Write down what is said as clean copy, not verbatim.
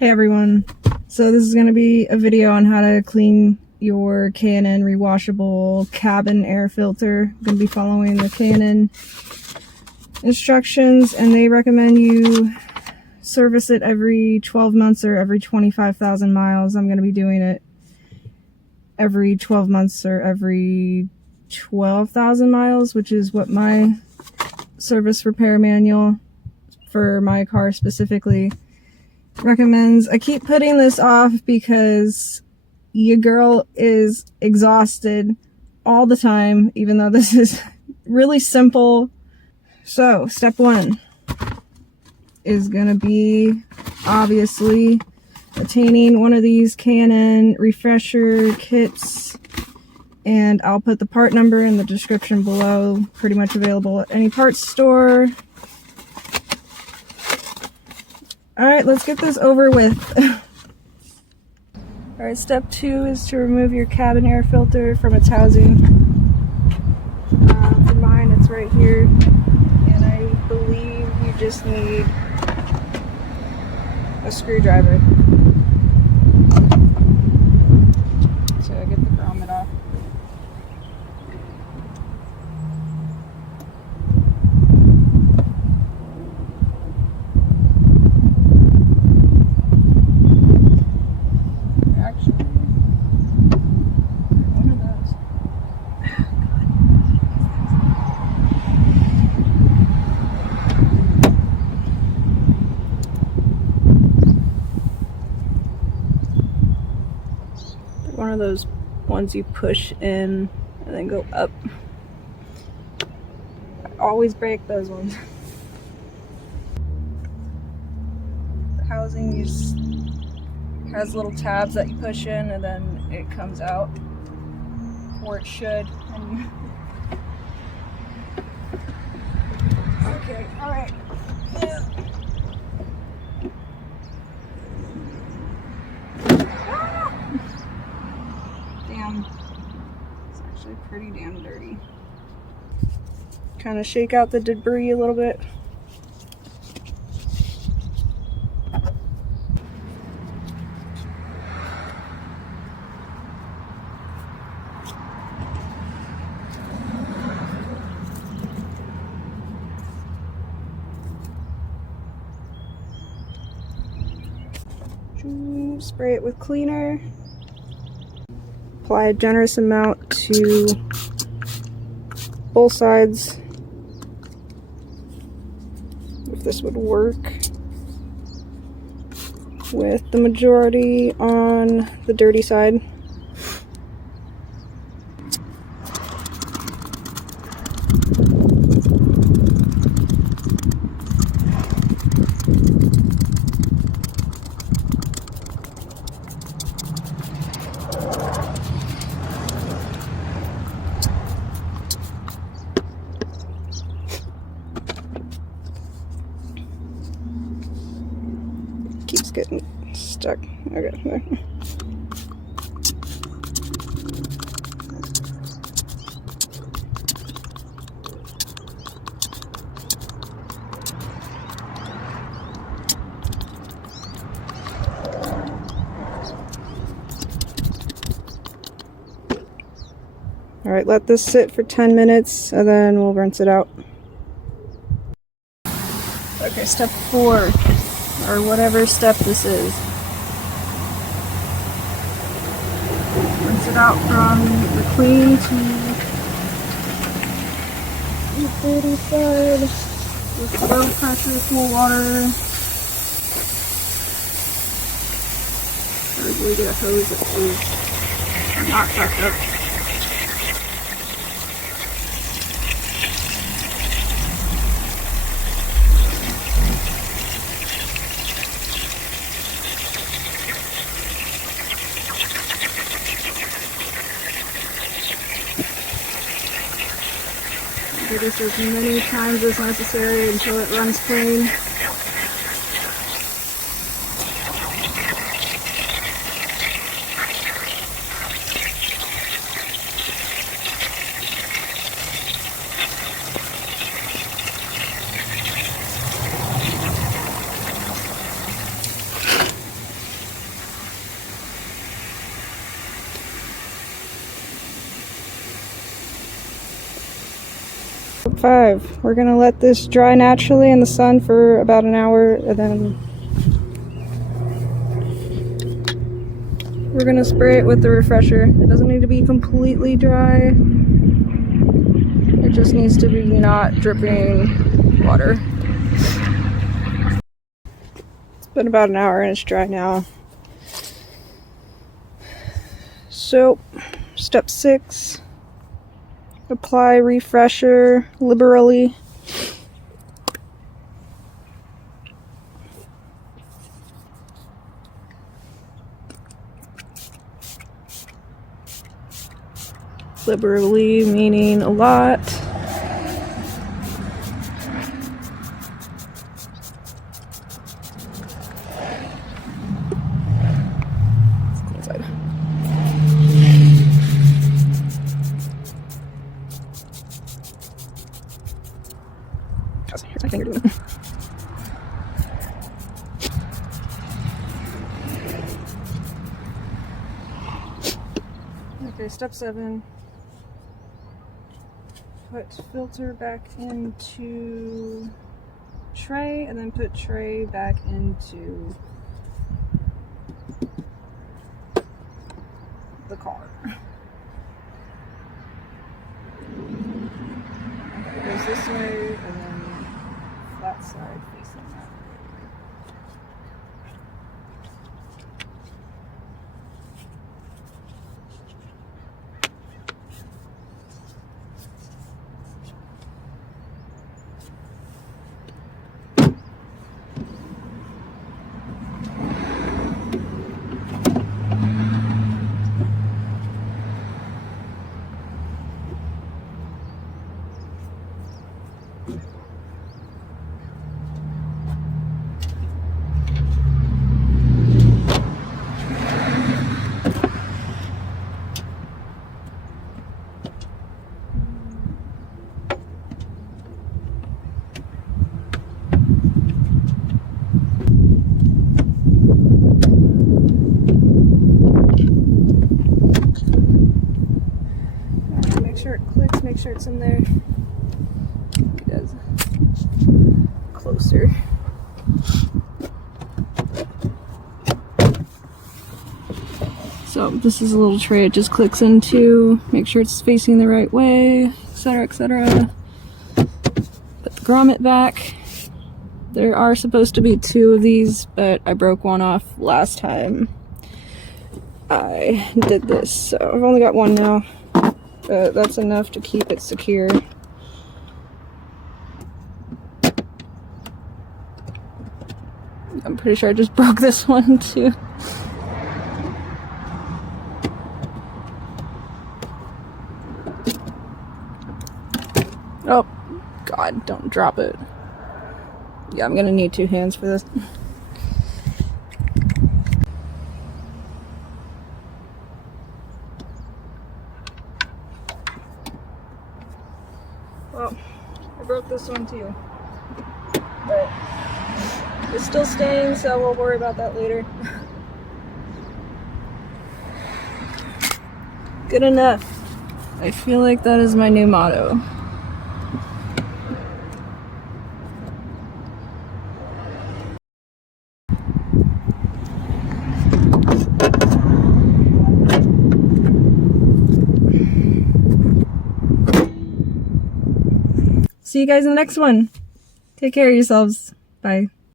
Hey everyone, so this is going to be a video on how to clean your K&N rewashable cabin air filter. I'm going to be following the K&N instructions, and they recommend you service it every 12 months or every 25,000 miles. I'm going to be doing it every 12 months or every 12,000 miles, which is what my service repair manual for my car specifically recommends. I keep putting this off because your girl is exhausted all the time, even though this is really simple. So step one is gonna be obviously obtaining one of these K&N refresher kits, and I'll put the part number in the description below. Pretty much available at any parts store. Alright, let's get this over with. Alright, step two is to remove your cabin air filter from its housing. For mine, it's right here. And I believe you just need a screwdriver. So I get the grommet off. One of those ones you push in and then go up. I always break those ones. The housing has little tabs that you push in and then it comes out, or it should. Okay, alright. Yeah. Damn. It's actually pretty damn dirty. Kind of shake out the debris a little bit. Spray it with cleaner. Apply a generous amount to both sides. If this would work, with the majority on the dirty side. Keeps getting stuck. Okay, there. Alright, let this sit for 10 minutes and then we'll rinse it out. Okay, step 4, or whatever step this is. Rinse it out from the clean to the dirty side with low pressure cool water. Probably get a hose that is not sucked up. Do this as many times as necessary until it runs clean. 25. We're gonna let this dry naturally in the sun for about an hour, and then we're gonna spray it with the refresher. It doesn't need to be completely dry. It just needs to be not dripping water. It's been about an hour and it's dry now. So, step 6. Apply refresher liberally. Liberally meaning a lot. Here's my finger doing it. Okay, step 7. Put filter back into tray, and then put tray back into the car. Okay, it goes this way, and then that side facing that way. Make sure it's in there. It does. Closer. So this is a little tray it just clicks into. Make sure it's facing the right way, etc., etc. Put the grommet back. There are supposed to be 2 of these, but I broke one off last time I did this, so I've only got one now. But that's enough to keep it secure. I'm pretty sure I just broke this one too. Oh, God, don't drop it. Yeah, I'm gonna need 2 hands for this. Well, I broke this one too, but it's still staying, so we'll worry about that later. Good enough. I feel like that is my new motto. See you guys in the next one. Take care of yourselves. Bye.